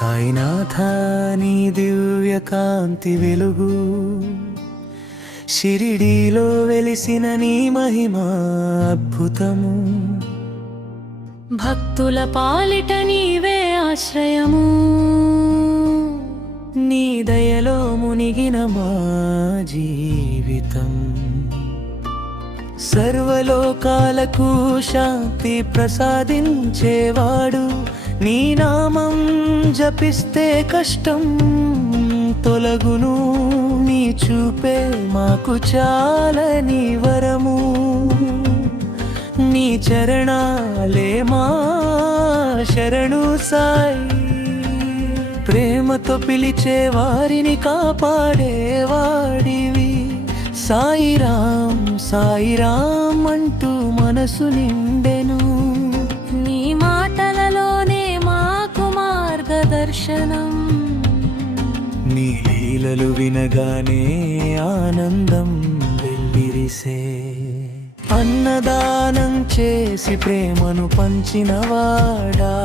సాయినాథ నీ దివ్య కాంతి వెలుగు, షిరిడీలో వెలిసిన నీ మహిమ అద్భుతము. భక్తుల పాలిట నీవే ఆశ్రయము, నీ దయలో మునిగిన మా జీవితం. సర్వలోకాలకు శాంతి ప్రసాదించేవాడు, నీ నామం జపిస్తే కష్టం తొలగును. నీ చూపే మాకు చాలని వరము, నీ చరణాలే మా శరణు సాయి. ప్రేమతో పిలిచే వారిని కాపాడేవాడివి, సాయిరాం సాయిరాం అంటూ మనసు నిండెను. నీ మాటలలోనే మాకు మార్గదర్శనం, నీ లీలలు వినగానే ఆనందం వెల్లిరిసే. అన్నదానం చేసి ప్రేమను పంచినవాడా,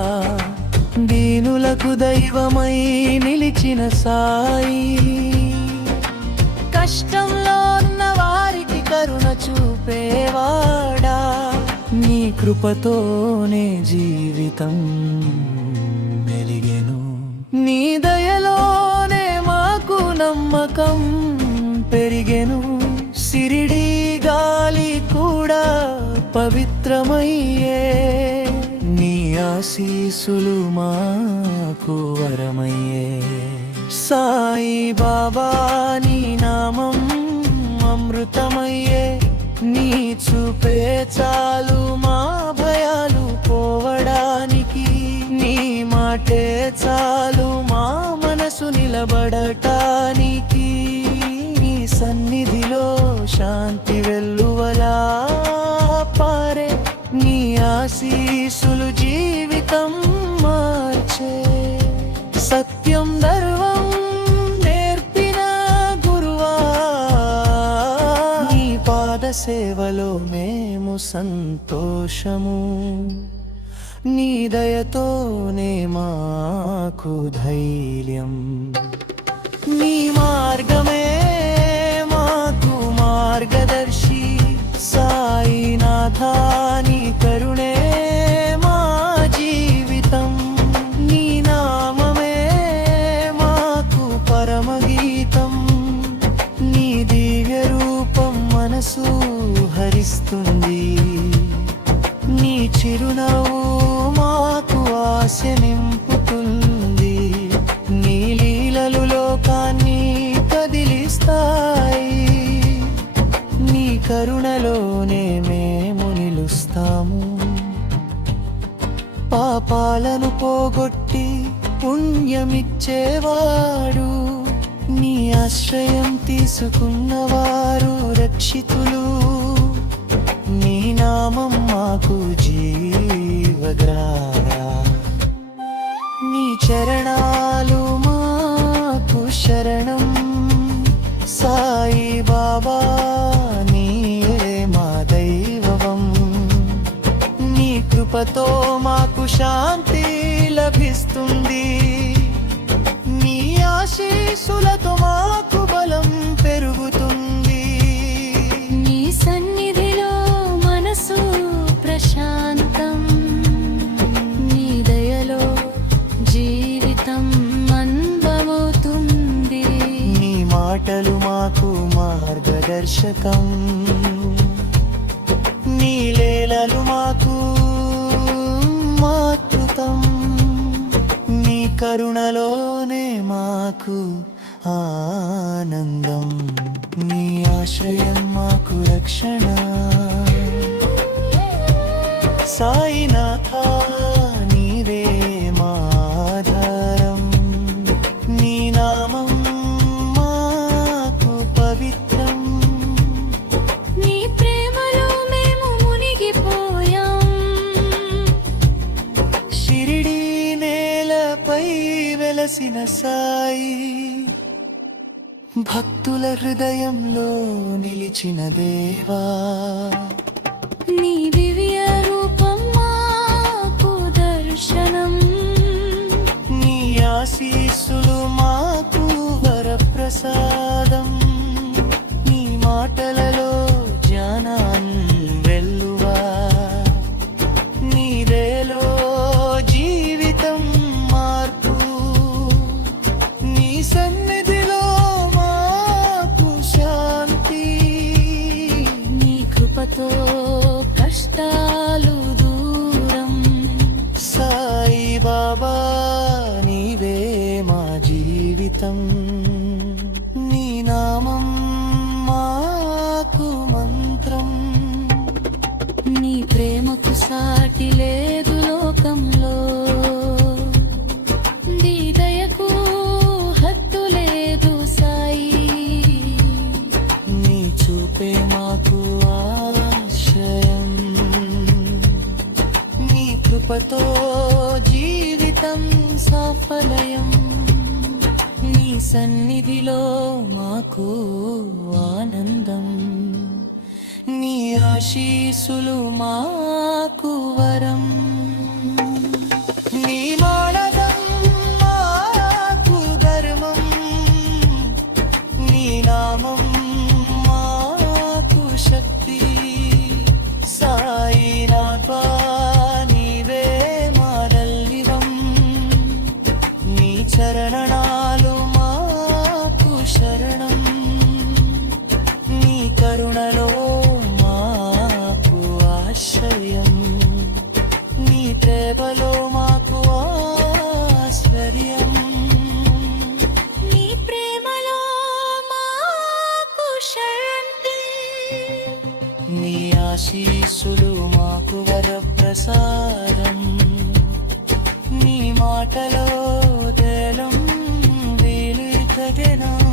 దీనులకు దైవమై నిలిచిన సాయి. కష్టంలో ఉన్న వారికి కరుణ చూపేవాడా, నీ కృపతోనే జీవితం మెలిగెను. నీ దయలోనే మాకు నమ్మకం పెరిగెను. సిరిడి గాలి కూడా పవిత్రమయ్యే, నీ ఆశీసులు మాకు వరమయ్యే. సాయి బాబా నీ నామం అమృతమయ్యే, నీ చూపే చాలు మా భయాలు పోవడానికి. నీ మాటే చాలు మా మనసు నిలబడటానికి. నీ సన్నిధిలో శాంతి వెల్లువలా పారే, నీ ఆశీసులు జీవితం మార్చే. సత్యం ధర్మం నేర్పిన గురువా, నీ పాద సేవలో మేము సంతోషము. నీ దయతోనే మాకు ధైర్యం. నీ మార్గమే మాకు మార్గదర్శి, సాయినాథ నీ కరుణే మా జీవితం. నీ నామమే మాకు పరమగీతం, నీ దివ్య రూపం మనసు హరిస్తుంది. నీ చిరునవ్వు మాకు ఆశ నింపుతుంది. నీ లీలలు లోకాన్ని కదిలిస్తాయి, నీ కరుణలోనే మేము నిలుస్తాము. పాపాలను పోగొట్టి పుణ్యమిచ్చేవాడు, నీ ఆశ్రయం తీసుకున్నవారు రక్షితులు. నీ నామం మాకు జీవగ్రారా, నీ చరణాలు మాకు శరణం. సాయి బాబా నీవే మా దైవం, నీ కృపతో మాకు శాంతి లభిస్తుంది. నీ ఆశీస్సులతో మాకు బలం పెరుగుతుంది. నీ సన్నిధిలో మనసు ప్రశాంతం, నీ దయలో జీవితం అనుభవవుతుంది. నీ మాటలు మాకు మార్గదర్శకం, నీ లీలలు మాకు మాతృతం. నీ కరుణలోనే మాకు ఆనందం, నీ ఆశ్రయం మాకు రక్షణ. సాయినాథ నీవే మా ఆధారం, నీ నామం మాకు పవిత్రం. నీ ప్రేమలో మేము మునిగిపోయాం, షిరిడి నేలపై వెలసిన సాయి. భక్తుల హృదయంలో నిలిచిన దేవా, నీ దివ్య రూపం మాకు దర్శనం. నీ ఆశ జీవితం నీ నామం మాకు మంత్రం నీ ప్రేమకు సాటి లేదు లోకంలో, నీ దయకు హద్దు లేదు సాయి. నీ చూపే మాకు ఆశ్రయం, నీ కృపతో జీవితం సాఫల్యం. నీ సన్నిధిలో మాకు ఆనందం, నీ ఆశీస్సులు మాకు వరం. నీ మానదం మాకు ధర్మం, నీ నామం మాకు శక్తి. సాయినాథ నీవే మా దైవం, నీ చరణాలు మాకు శరణం. నీ కరుణలో మాకు ఆశ్రయం, నీ ప్రేమలో మాకు ఆశ్చర్యం. నీ ప్రేమలో మాకు శాంతి, నీ ఆశీస్సులు మాకు వరప్రసాదం. నీ మాటలో దేలం వీలు తగనం,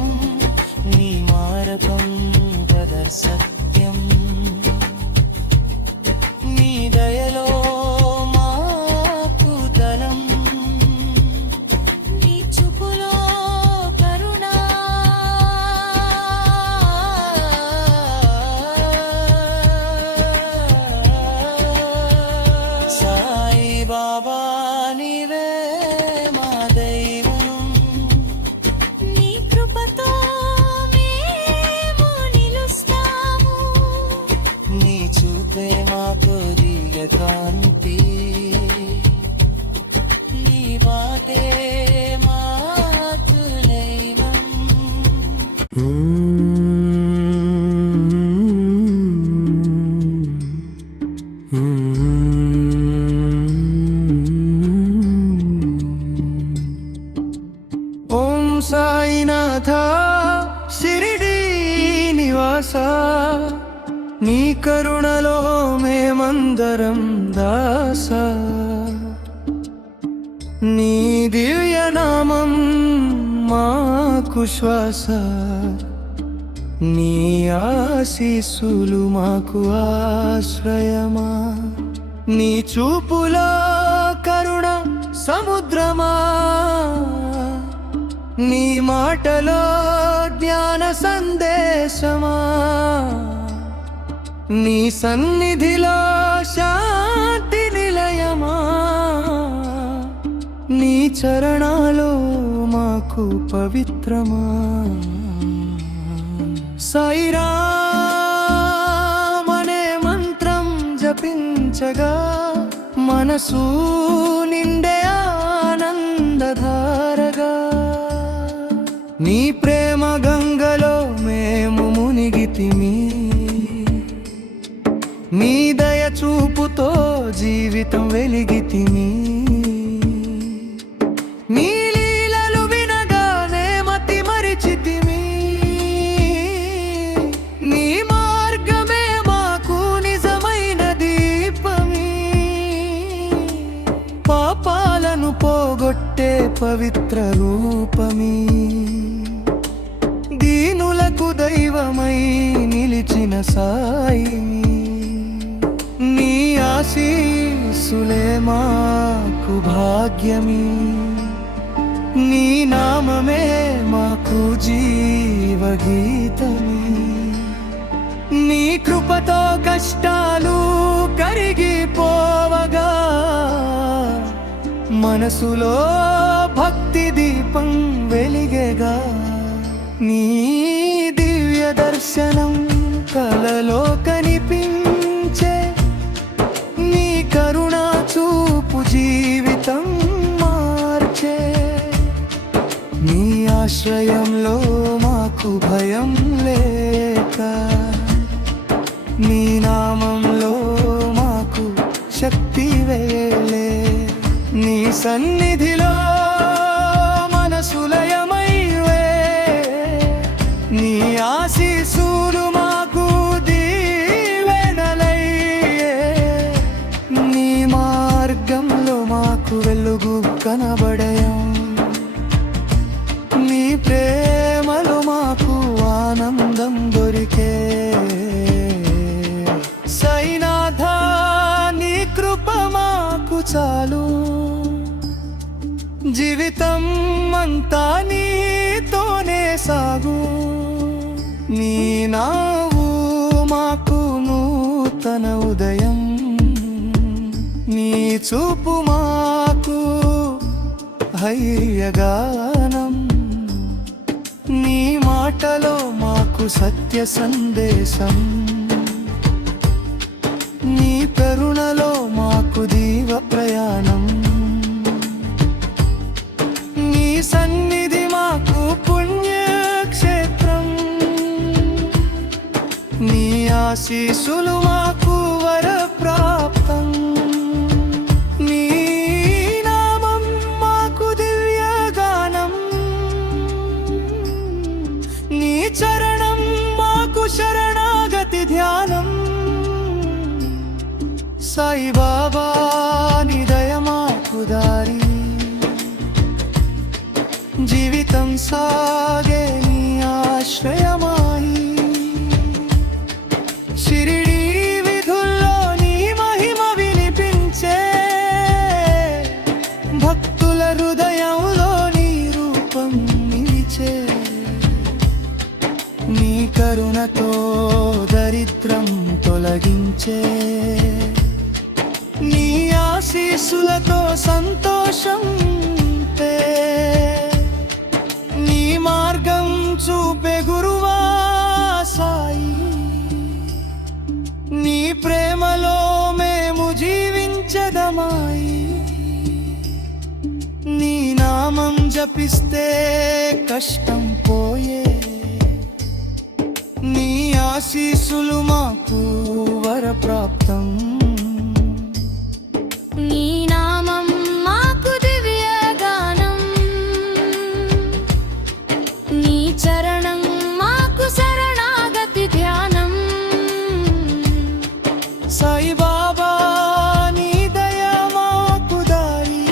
నీ మార్గం బ్రదర్ సత్యం. నీ దయలో మాకు దళం, నీ చూపులో కరుణ. సాయి బాబా నీవే మా దైవం, నీ కృపతో మేము నిలుస్తాము. నీ చూపే మాకు దివ్యకాంతి, నీ బాటే మాకు దైవం. ఓం సాయినాథ షిరిడీ నివాస, నీ కరుణలో మేమందరం దాస. నీ దివ్యనామం మాకు శ్వాస, నీ ఆశీస్సులు మాకు ఆశ్రయమా. నీ చూపులో కరుణ సముద్రమా, నీ మాటలో జ్ఞాన సందేశమా. నీ సన్నిధిలో శాంతి నిలయమా, నీ చరణాలు మాకు పవిత్రమా. సాయిరామ్ అనే మంత్రం జపించగా మనసు నిండే ఆనందధారగా. నీ ప్రేమ గంగలో మేము మునిగితిమి, నీ దయ చూపుతో జీవితం వెలిగితిమి. నీ లీలలు వినగానే మతి మరిచితిమి, నీ మార్గమే మాకు నిజమైన దీపమి. పాపాలను పోగొట్టే పవిత్ర రూపమి, దీనులకు దైవమై నిలిచిన సాయి. నీ ఆశీస్సులే మాకు భాగ్యమి, నీ నామమే మాకు జీవగీతమి. నీ కృపతో కష్టాలు కరిగిపోవగా, మనసులో భక్తి దీపం వెలిగేగా. నీ దివ్య దర్శనం కలలో కనిపించే, నీ కరుణా చూపు జీవితం మార్చే. నీ ఆశ్రయంలో మాకు భయం లేక, నీ నామంలో మాకు శక్తి వేలే. నీ సన్నిధిలో మనసులయమై ఆశీస్సులు మాకు దీవెనలయ్యే నీ మార్గంలో మాకు వెలుగు కనబడయం నీ ప్రేమలో మాకు ఆనందం దొరికే సైనాథ నీ కృప మాకు చాలు జీవితం అంతా నీతోనే సాగు నీ నావు మాకు నూతన ఉదయం నీ చూపు మాకు హైయగానం నీ మాటలో మాకు సత్య సందేశం నీ కరుణలో మాకు దీవ ప్రయాణం నీ సన్నిధి మాకు పుణ్యక్షేత్రం నీ ఆశీస్సులు మాకు వరప్రాప్తం నీ నామం మాకు దివ్యగానం నీ చరణం మాకు శరణాగతి ధ్యానం సాయి బాబా నీ దయ మాకు దారి జీవితం సాగే నీ ఆశ్రయమాయి షిరిడీ విధుల్లో నీ మహిమ వినిపించే భక్తుల హృదయంలో నీ రూపం నిలిచే నీ కరుణతో దరిద్రం తొలగించే నీ ఆశీస్సులతో సంతోషం నీ మార్గం చూపే గురువా సాయి నీ ప్రేమలో మేము జీవించదమాయి నీ నామం జపిస్తే కష్టం పోయే నీ ఆశీస్సులు మాకు వరప్రాప్తం నీ నామం మాకు దివ్యగానం నీ చరణం మాకు శరణాగతి ధ్యానం సాయి బాబా నీ దయ మాకు దారి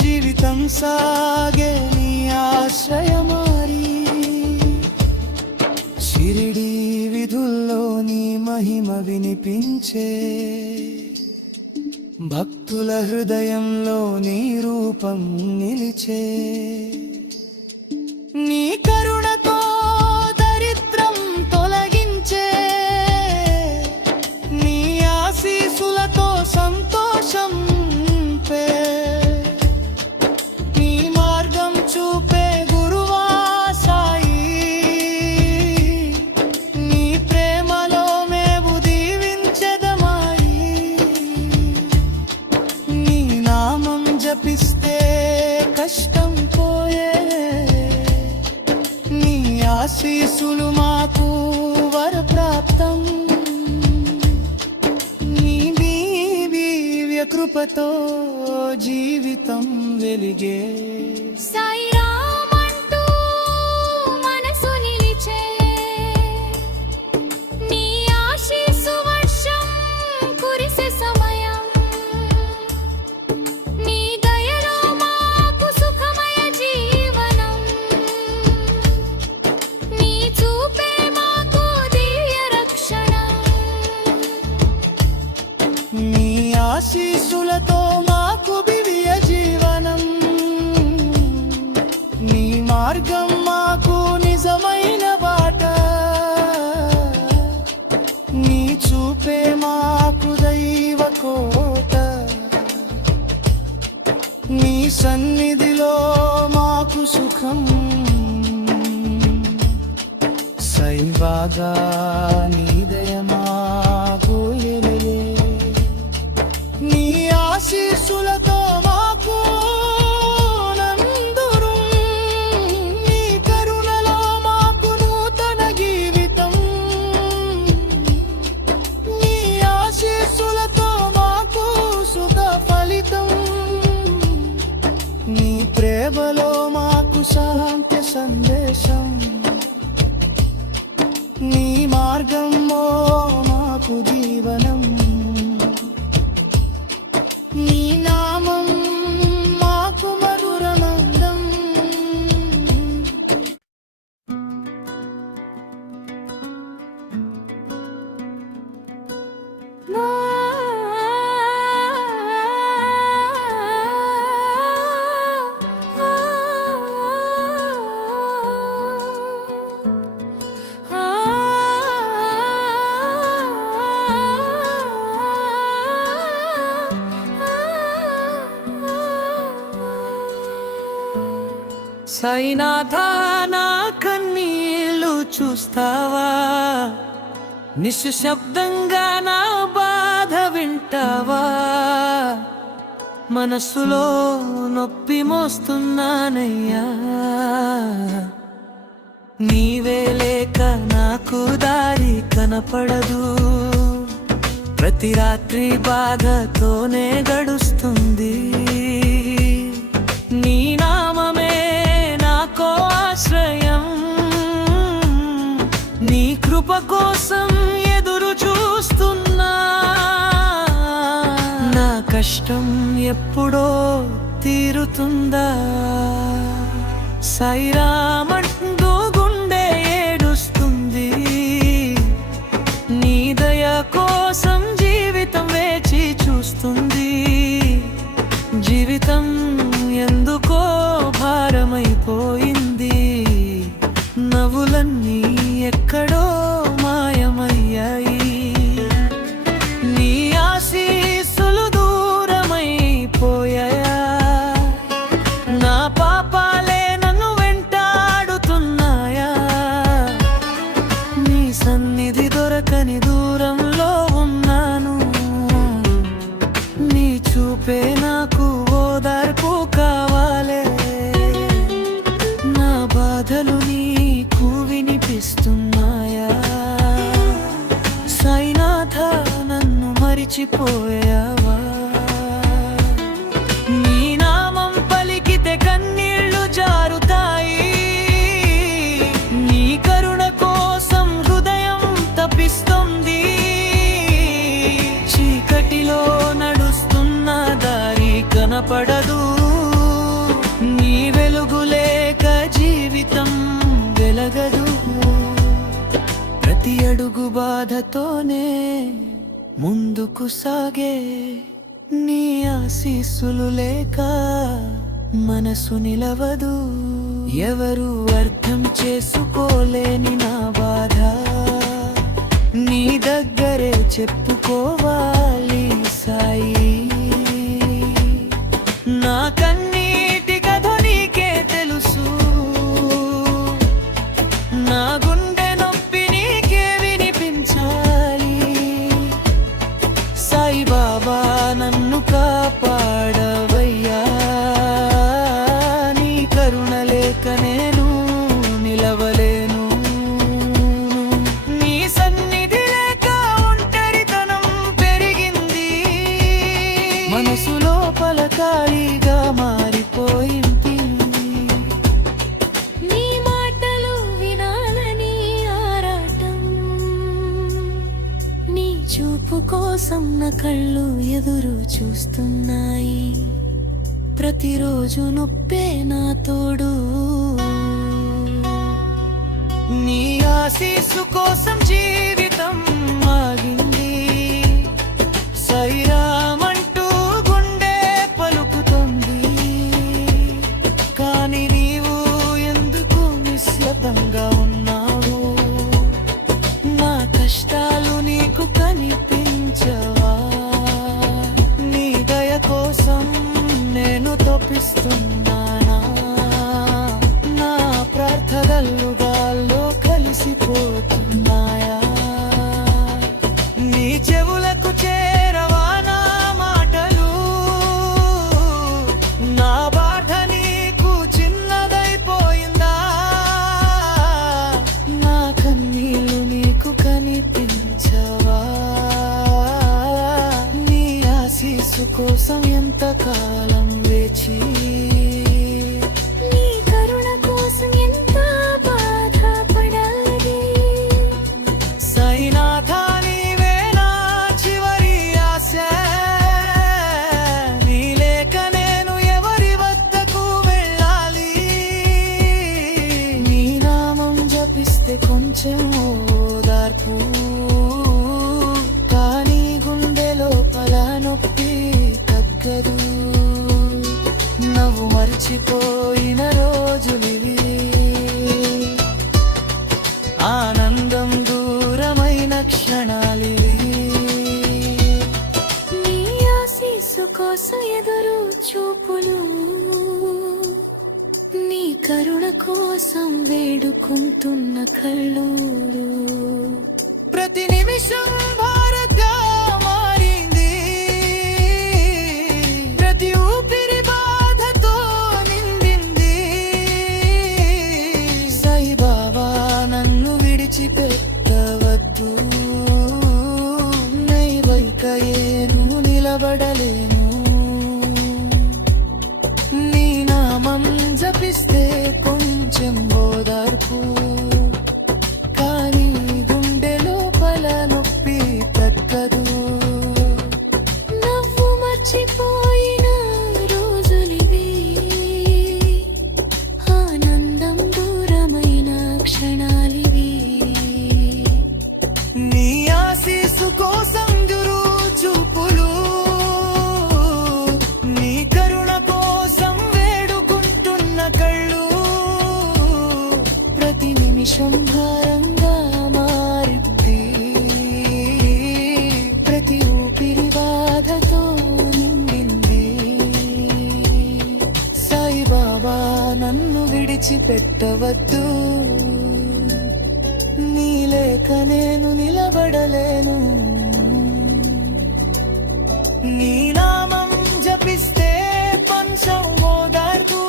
జీవితం సాగే నీ ఆశ్రయమారి షిరిడీ విధుల్లో నీ మహిమ వినిపించే భక్తుల హృదయంలో నీ రూపం నిలిచే నీ కరుణతో దరిద్రం తొలగించే నీ ఆశీస్సులతో సంతోషం నీ మార్గం చూపే గురువా సాయి నీ ప్రేమలో మేము దీవించదమాయి నీ నామం జపిస్తే కష్టం పోయే నీ ఆశీస్సులు మాకు వరప్రాప్తం నీ దివ్య కృపతో జీవితం వెలిగే సాయి రామంటూ మనసు నిలిచే నీ ఆశీస్సు వర్షం కురిసే సమయం నీ దయలో మాకు సుఖమయ జీవనం నీ చూపే మాకు దివ్య రక్షణ నీ ఆశీస్సులతో మాకు దివ్య జీవనం నీ మార్గం మాకు నిజమైన బాట నీ చూపే మాకు దైవ కోట నీ సన్నిధిలో మాకు సుఖం సైబాగా నీ దయ మాకు ఎరుగే నీ ఆశీస్సులతో మాకు నందురు నీ కరుణలో మాకు నూతన జీవితం నీ ఆశీస్సులతో మాకు సుఖ ఫలితం నీ ప్రేమలో మాకు శాంతి సందేశం సాయినాథ నా కన్నీళ్ళు చూస్తావా, నిశ్శబ్దంగా నా బాధ వింటావా, మనసులో నొప్పి మోస్తున్నానయ్యా, నీవే లేక నాకు దారి కనపడదు, ప్రతి రాత్రి బాధతోనే గడుస్తుంది, నీ నామమే నాకో ఆశ్రయం, నీ కృప కోసం ఎదురు చూస్తున్నా, నా కష్టం ఎప్పుడో తీరుతుందా, సాయిరామంటూ గుండె ఏడుస్తుంది, నీ దయ కోసం జీవితం వేచి చూస్తుంది, జీవితం ఎందుకో భారమైపోయింది, నవ్వులన్నీ ఎక్కడో మాయమయ్యాయి, నీ ఆశీస్సులు దూరమైపోయాయా, నా పాపాలే నన్ను వెంటాడుతున్నాయా, నీ సన్నిధి దొరకని దూరంలో ఉన్నాను, నీ చూపే నాకు ఓదార్పు కావాలే, నా బాధలు నీకు వినిపిస్తున్నాయా, సాయినాథ నన్ను మరిచిపోయావా, నీ నామం పలికితే కన్నీళ్లు జారుతాయి, నీ కరుణ కోసం హృదయం తపిస్తుంది, చీకటిలో నడుస్తున్న దారి కనపడదు, నీ వెలుగు లేక జీవితం వెలగదు, ప్రతి అడుగు బాధతోనే ముందుకు సాగే, నీ ఆశీస్సులు లేక మనసు నిలవదు, ఎవరు అర్థం చేసుకోలేని నా బాధ నీ దగ్గరే చెప్పుకోవాలి సాయి, నా కన్నీటి కథ నీకే తెలుసు, నా గుండె నొప్పి నీకే వినిపించాలి, సాయి బాబా నన్ను కాపాడవయ్యా, నీ కరుణ లేక నేను నిలవలేను, నీ సన్నిధి లేక ఒంటరితనం పెరిగింది, మనసు లోపల ఖాళీగా మారిపోయింది, నీ మాటలు వినాలని ఆరాటం, నీ చూపు కోసం నా కళ్ళు ఎదురు చూస్తున్నాయి, ప్రతిరోజు నొప్పే నా తోడు, నీ ఆశీస్సు కోసం జీవితం ఆగింది, సాయిరామంటూ గుండె పలుకుతుంది, కానీ నీవు ఎందుకు నిశ్శబ్దంగా ఉన్నావు, నా కష్టాలు నీకు కనిపించవా, నీ దయ కోసం నేను తప్పిస్తున్నానా, నా ప్రార్థనలు గాల్లో కలిసిపోతున్నాయా, నీ చెవులకు చేరవా నా మాటలు, నా బాధ నీకు చిన్నదైపోయిందా, నా కన్నీళ్ళు నీకు కనిపించవా, నీ ఆశీస్సు కోసం ఎంతకాలం వేచి, నీ కరుణ కోసం ఎంత బాధపడాలి, సాయినాథ నీవే నా చివరి ఆశ, నీ లేక నేను ఎవరి వద్దకు వెళ్ళాలి, నీ నామం జపిస్తే కొంచెం ఓదార్పు, కానీ గుండె లోపల నొప్పి తగ్గదు, నవ్వు మర్చిపోయిన రోజులివి, ఆనందం దూరమైన క్షణాలివి, నీ ఆశీస్సు కోసం ఎదురు చూపులు, నీ కరుణ కోసం వేడుకుంటున్న కళ్ళు ప్రతి నిమిషం భారతగా మారింది, ప్రతి ఊపిరి బాధతో నిండింది. సాయిబాబా నన్ను విడిచిపెట్టవద్దు, నైవైకయేను నిలబడలేను. నీ నామం జపిస్తే కొంచెం ఓదార్పు, కానీ గుండె లోపల నొప్పి తగ్గదు. నవ్వు మర్చిపోయిన రోజులివి, ఆనందం దూరమైన క్షణాలివి. నీ ఆశీస్సు కోసం దురు చూపులు, నీ కరుణ కోసం వేడుకుంటున్న కళ్ళు. ప్రతి నిమిషం భారంగా మారింది, ప్రతి ఊపిరి బాధతో నిండింది. సాయిబాబా నన్ను విడిచిపెట్టవద్దు, నీ లేక నేను నిలబడలేను. నీ నామం జపిస్తే పంచం ఓదార్పు,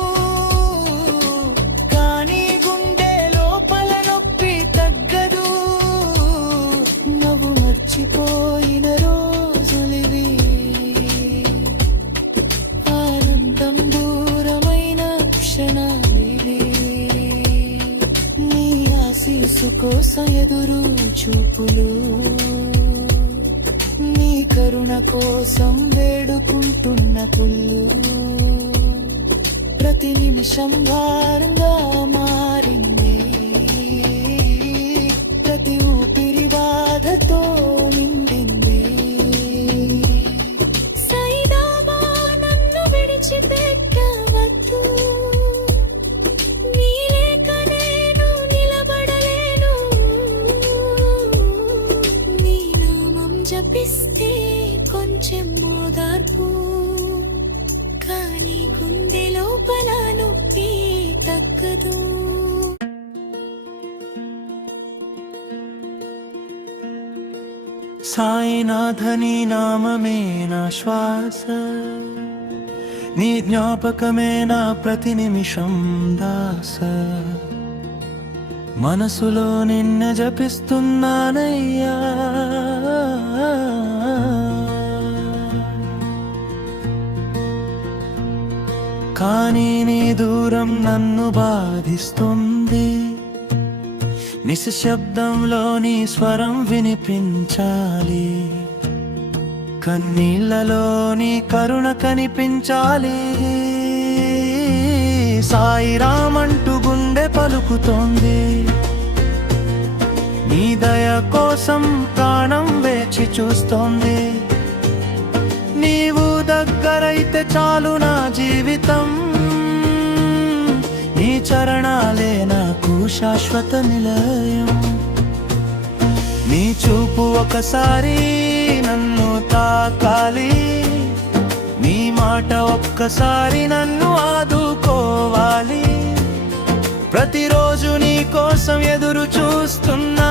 కానీ గుండె లోపల నొప్పి తగ్గదు. నవ్వు మర్చిపోయిన రోజులివి, ఆనందం దూరమైన క్షణాలివి. నీ ఆశీస్సు కోసం ఎదురు చూపులు, నీ కరుణ కోసం వేడుకుంటున్న కుళ్ళు. ప్రతి నిమిషం భారంగా మారింది, ప్రతి ఊపిరి బాధతో నిండింది. సాయిబాబా నన్ను విడిచిపెట్టవద్దు, నీ లేక నేను నిలబడలేను. నీ నామం జపిస్తే కొంచెం ఓదార్పు, కానీ గుండె లోపల నొప్పి తగ్గదు. సాయినాథ నీ నామమే నా శ్వాస, నీ జ్ఞాపకమే నా ప్రతి నిమిషం దాస. మనసులో నిన్న జపిస్తున్నానయ్యా, కానీ నీ దూరం నన్ను బాధిస్తుంది. నిశ్శబ్దంలో నీ స్వరం వినిపించాలి, కన్నీళ్లలో నీ కరుణ కనిపించాలి. సాయిరామంటూ గుండె పలుకుతోంది, నీ దయ కోసం ప్రాణం వేచి చూస్తోంది. నీవు దగ్గరైతే చాలు నా జీవితం, నీ చరణాలే నాకు శాశ్వత నిలయం. నీ చూపు ఒకసారి నన్ను తాకాలి, నీ మాట ఒక్కసారి నన్ను ఆదుకోవాలి. ప్రతిరోజు నీ కోసం ఎదురు చూస్తున్నా,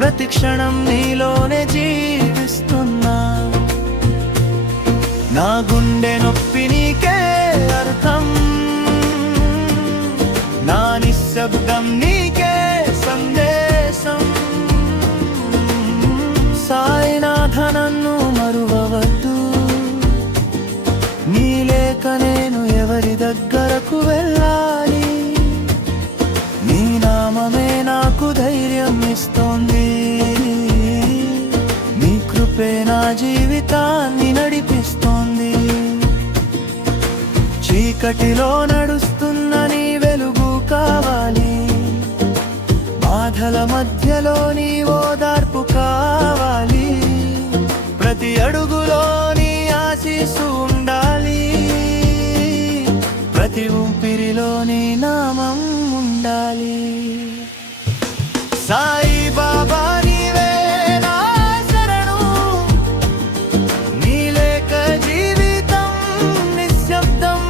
ప్రతి క్షణం నీలోనే జీవిస్తున్నా. నా గుండె నొప్పి నీకే అర్థం, నా నిశ్శబ్దం నీకే సందేశం. సాయినాథ నన్ను మరువవద్దు, నీ లేక నేను ఎవరి దగ్గరకు వెళ్ళాలి. నీ నామమే నాకు ధైర్యం ఇస్తోంది, నీ కృపే నా జీవితాన్ని నడిపిస్తోంది. చీకటిలో నడుస్తున్న నీ వెలుగు కావాలి, బాధల మధ్యలో నీ ఓదార్పు కావాలి. ప్రతి అడుగులో నీ ఆశీస్సు ఉండాలి, ప్రతి ఊపిరిలో నీ నామం ఉండాలి. సాయి బాబా నీవే నా శరణు, నీ లేక జీవితం నిశ్శబ్దం.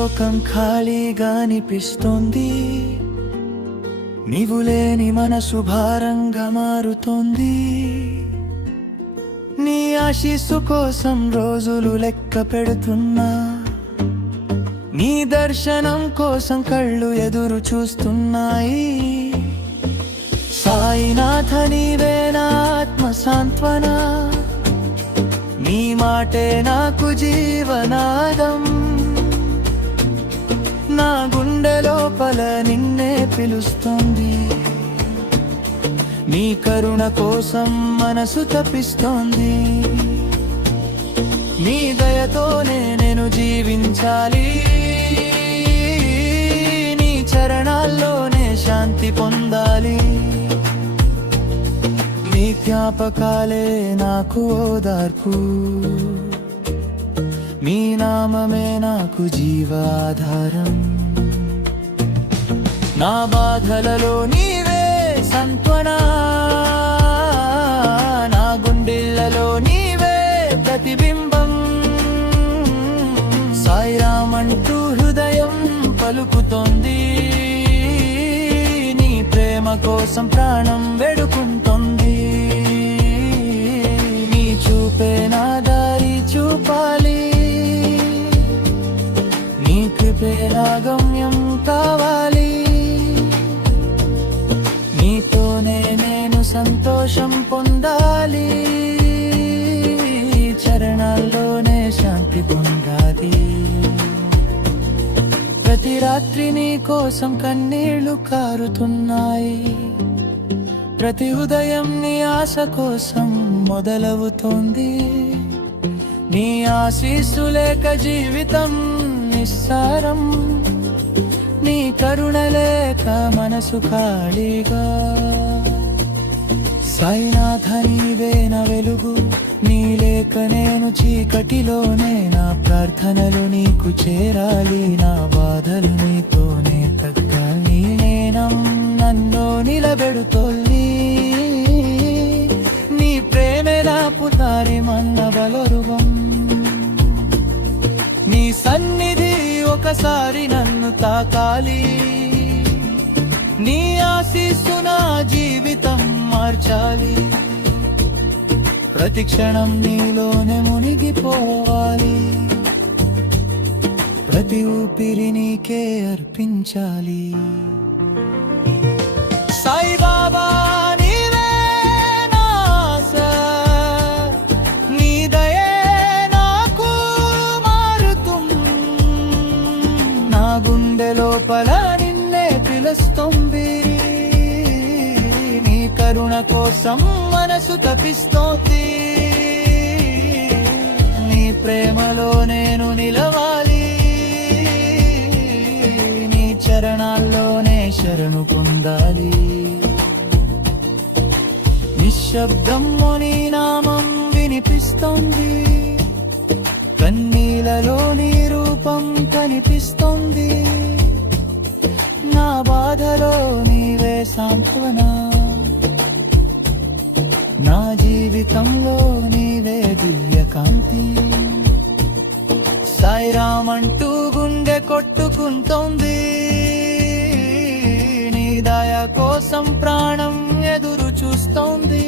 లోకం ఖాళీగా అనిపిస్తోంది, నీవు లేని మనసు భారంగా మారుతోంది. నీ ఆశీస్సు కోసం రోజులు లెక్క పెడుతున్నా, నీ దర్శనం కోసం కళ్ళు ఎదురు చూస్తున్నాయి. సాయినాథ నీవే నా ఆత్మ సాంత్వన, నీ మాటే నాకు జీవనాదం. నా గుండె లోపల నిన్నే పిలుస్తోంది, నీ కరుణ కోసం మనసు తపిస్తోంది. నీ దయతోనే నేను జీవించాలి, నీ చరణాల్లోనే శాంతి పొందాలి. నీ జ్ఞాపకాలే నాకు ఓదార్పు, నీ నామమే నాకు జీవాధారం. నా బాధలలో నీవే సంత్వన, నా గుండెలలో నీవే ప్రతిబింబం. సాయిరామ్ అంటూ హృదయం పలుకుతోంది, నీ ప్రేమ కోసం ప్రాణం వేడుకుంటోంది. నీ చూపే నా దారి చూపాలి, నీ కృపే నా గమ్యం కావాలి. నీతోనే నేను సంతోషం పొందాలి, చరణాల్లోనే శాంతి పొందాలి. ప్రతి రాత్రి నీ కోసం కన్నీళ్లు కారుతున్నాయి, ప్రతి ఉదయం నీ ఆశ కోసం మొదలవుతోంది. నీ ఆశీస్సు లేక జీవితం నిస్సారం, నీ కరుణ లేక మనసు ఖాళీగా. సాయినాథ నీవే నా వెలుగు, నీ లేక నేను చీకటిలోనే. నా ప్రార్థనలు నీకు చేరాలి, నా బాధలు నీతోనే తగ్గాలి. నేనం నన్ను నిలబెడుతోల్లి, నీ ప్రేమే నా పుతారి మన్న బలరువం. నీ సన్నిధి ఒకసారి నన్ను తాకాలి, నీ ఆశీస్సు నా జీవితం మార్చాలి. ప్రతి క్షణం నీలోనే మునిగిపోవాలి, ప్రతి ఊపిరి నీకే అర్పించాలి. సాయిబాబా నీవే నా ఆశ, నీ దయే నాకు మారుతుం. నా గుండె లోపల నిన్నే పిలుస్తుంది, నీ కరుణ కోసం మనసు తపిస్తోంది. నీ ప్రేమలో నేను నిలవాలి, నీ చరణాల్లోనే శరణు పొందాలి. నిశ్శబ్దంలో నీ నామం వినిపిస్తోంది, కన్నీలలో నీ రూపం కనిపిస్తోంది. నా బాధలో నీవే సాంత్వన, నా జీవితంలో నీవే దివ్యకాంతి. సాయిరామ్ అంటూ గుండె కొట్టుకుంటోంది, నీ దయ కోసం ప్రాణం ఎదురు చూస్తోంది.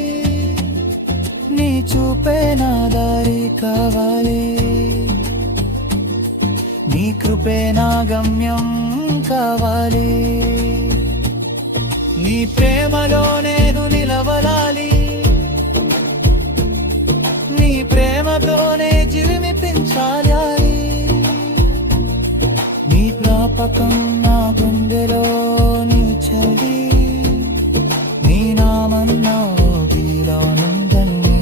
నీ చూపే నా దారి కావాలి, నీ కృపే నా గమ్యం కావాలి. నీ ప్రేమలో నేను నిలవలాలి, నీ ప్రేమతోనే జీవిపించాలి. నీ జ్ఞాపకం నా గుండెలో నిలిచింది, నీ నామం నా ఊపిరిలోనుందని.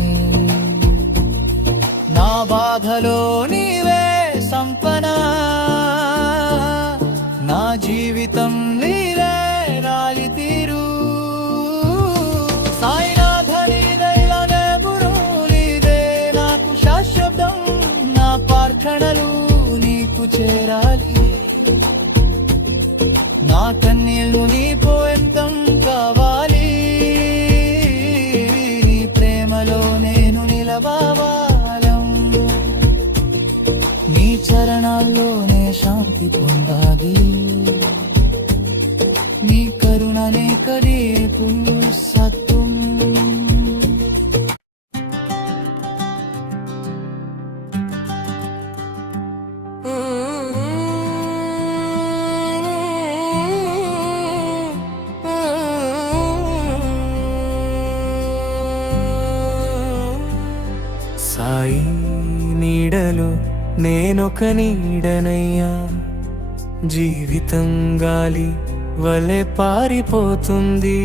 నా బాధలో నీవే సంపన, నా జీవితం నీవే రాలి తీరు. సాయినాథ నీదైలనే బురులీదే నాకు శాశ్వతం, నా ప్రార్థనలు నీకు చేరాలి. నా కన్నీళ్ళు నీ పోయంతం కావాలి, నీ ప్రేమలో నేను నిలవాలం. నీ చరణాల్లోనే శాంతి పొందాలి. నీ కరుణ లేక రేపు సత్వం. సాయి నీడలో నేనొక నీడనయ్యా, జీవితం గాలి వలె పారిపోతుంది.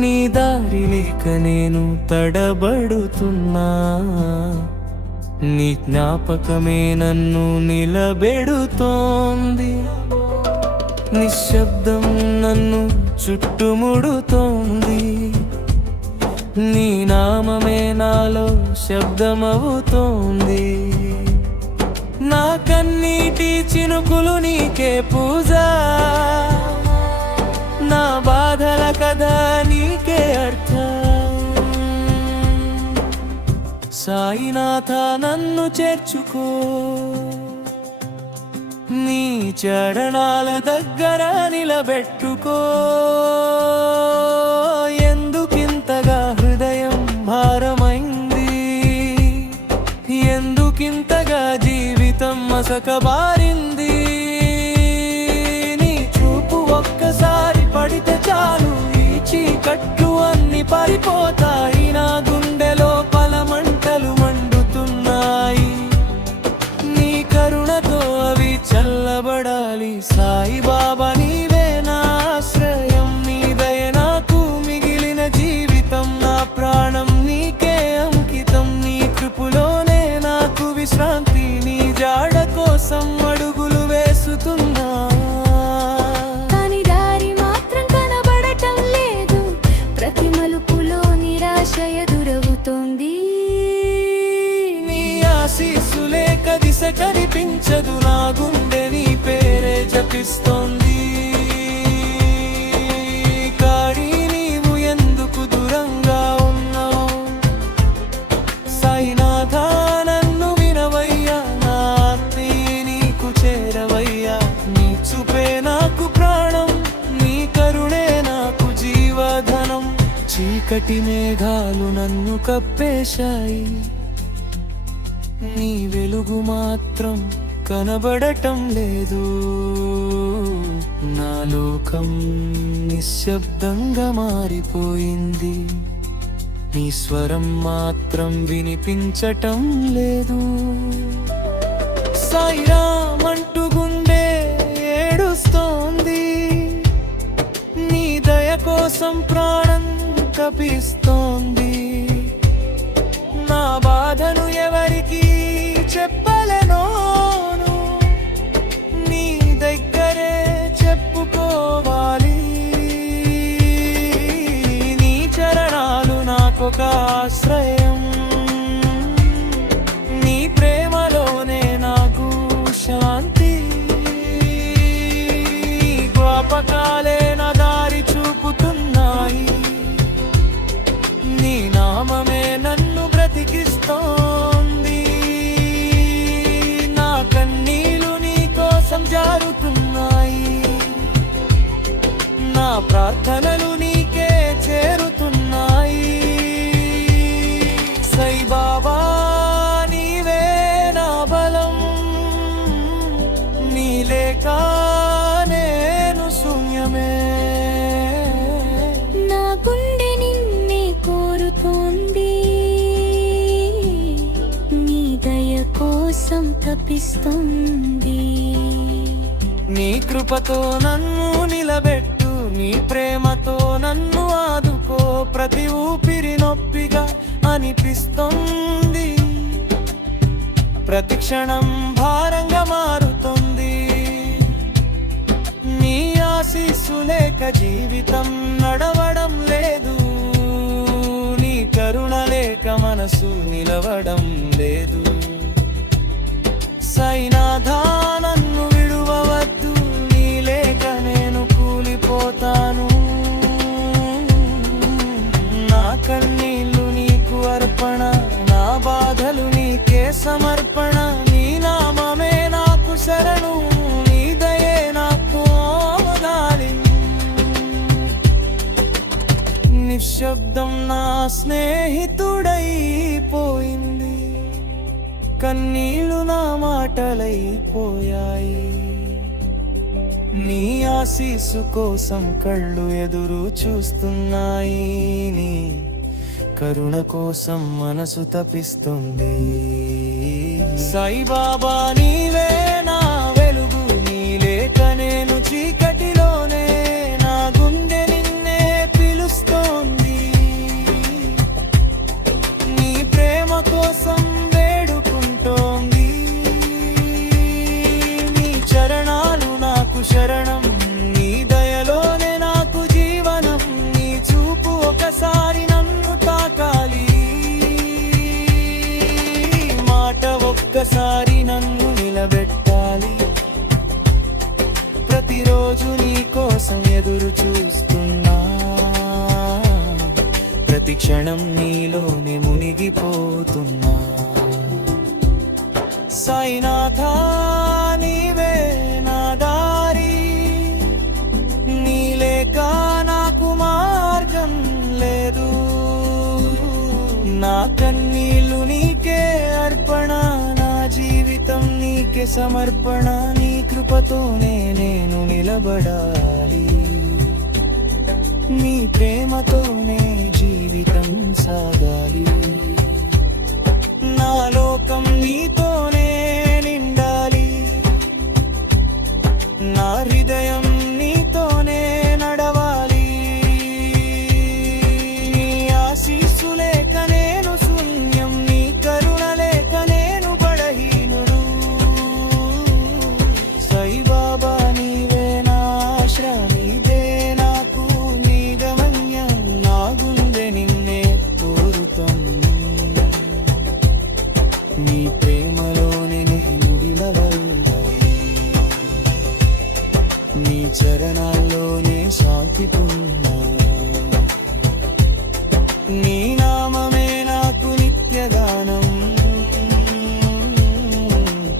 నీ దారి లేక నేను తడబడుతున్నా, నీ జ్ఞాపకమే నన్ను నిలబెడుతోంది. నిశ్శబ్దం నన్ను చుట్టుముడుతోంది, నీ నామమే నాలో శబ్దమవుతోంది. నా కన్నీటి చినుకులు నీకే పూజ, నా బాధల కథ నీకే అర్థం. సాయినాథ నన్ను చేర్చుకో, నీ చరణాల దగ్గర నిలబెట్టుకో. ఎందుకింతగా హృదయం భారమైంది, ఎందుకింతగా జీవితం మసకబారింది. నీ చూపు ఒక్కసారి పడితే చాలు, ఈ చీకట్లు అన్ని పారిపోతాయి. నా గుండెలో పలమంటలు మండుతున్నాయి, నీ కరుణతో అవి చల్లబడాలి. సాయి బాబా నీవే నా ఆశ్రయం, నీ దయ నాకు మిగిలిన జీవితం. నా ప్రాణం నీకే అంకితం, నీ కృపలోనే నాకు విశ్రాంతి. నీ జాడ కోసం అడుగులు వేస్తున్నా, కాని దారి మాత్రం కనబడటం లేదు. ప్రతి మలుపులో నిరాశ ఎదురవుతోంది. నీ ఆశీస్సులే దిశ కనిపించదు, నా గుండె నీ పేరే జపిస్తోంది. కానీ నీవు ఎందుకు దూరంగా ఉన్నావు? సాయినాథ నన్ను వినవయ్యా, నా ఆత్మీ నీకు చేరవయ్యా. నీ చూపే నాకు ప్రాణం, నీ కరుణే నాకు జీవధనం. చీకటి మేఘాలు నన్ను కప్పేశాయి, నీ వెలుగు మాత్రం కనబడటం లేదు. నా లోకం నిశ్శబ్దంగా మారిపోయింది, నీ స్వరం మాత్రం వినిపించటం లేదు. సాయిరామ్ అంటూ గుండె ఏడుస్తోంది, నీ దయ కోసం ప్రాణం తపిస్తోంది. నా బాధను ఎవరికి చెప్పలేనోను, నీ దగ్గరే చెప్పుకోవాలి. నీ చరణాలు నాకొక ఆశ్రయం, నీ ప్రేమలోనే నాకు శాంతి. జ్ఞాపకాలే నా దారి చూపుతున్నాయి, నీ నామమే నన్ను బ్రతికిస్తోంది. నా కన్నీలు నీ కోసం జారుతున్నాయి, నా ప్రార్థనలు నీకే చేరుతున్నాయి. సాయి బాబా నీవే నా బలం, నీ లేక నేను శూన్యమే. నా గుండె నిన్నే కోరుతోంది, నీ దయ కోసం తపిస్తుంది. నీ కృపతో నన్ను నిలబెట్టు, నీ ప్రేమతో నన్ను ఆదుకో. ప్రతి ఊపిరి నొప్పిగా అనిపిస్తుంది, ప్రతి క్షణం భారంగా మారుతుంది. నీ ఆశీస్సు లేక జీవితం నడవడం లేదు, నీ కరుణ లేక మనసు నిలవడం లేదు. సాయినాథ నన్ను విడువవద్దు, నీ లేక నేను కూలిపోతాను. నా కన్నీళ్ళు నీకు అర్పణ, నా బాధలు నీకే సమర్పణ. నీ నామమే నాకు స్నేహితుడైపోయింది, కన్నీళ్ళు నా మాటలైపోయాయి. నీ ఆశీస్సు కోసం కళ్ళు ఎదురు చూస్తున్నాయి, నీ కరుణ కోసం మనసు తపిస్తుంది. సాయిబాబా నీవే నా వెలుగు, నీ లేక నేను చీకటిలోనే, నా గుండె నిన్నే పిలుస్తోంది. నీ ప్రేమ కోసం వేడుకుంటోంది, నీ చరణాలు నాకు శరణం, నీ దయలోనే నాకు జీవనం. నీ చూపు ఒకసారి నన్ను తాకాలి, మాట ఒక్కసారి నన్ను నిలబెట్టాలి. ప్రతిరోజు నీ కోసం ఎదురు చూస్తున్నా, ప్రతి క్షణం నీలోనే మునిగిపోతున్నా. సాయినాథ నీవే నా దారి, నీ లేక నాకు మార్గం లేదు. నా కన్నీళ్ళు నీకే అర్పణ, నా జీవితం నీకే సమర్పణ. నీ కృపతోనే నేను నిలబడాలి, నీ ప్రేమతోనే జీవితం సాగాలి. నా లోకం నీతోనే నిండాలి, నా హృదయం నీతోనే నడవాలి. నీ ఆశీస్సు లేక నేను శూన్యం, నీ కరుణ లేక నేను బలహీనుడు. సాయిబాబా నీవే నా ఆశ్రయ, నీవే నాకు నీ గమ్యం. నా గుండె నిన్నే కోరుతోంది, నీ ప్రేమలోనే నేను నిలబడాలి, నీ చరణాల్లోనే సాకితున్నా. నీ నామమే నాకు నిత్యగానం,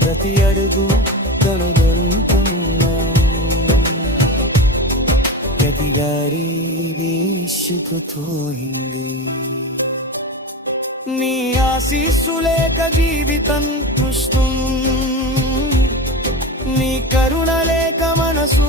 ప్రతి అడుగు కనుగొంటున్నా. ప్రతి దారి విసుకుపోయింది, నీ ఆశీస్సు లేక జీవితం కృష్ణం, నీ కరుణ లేక మనసు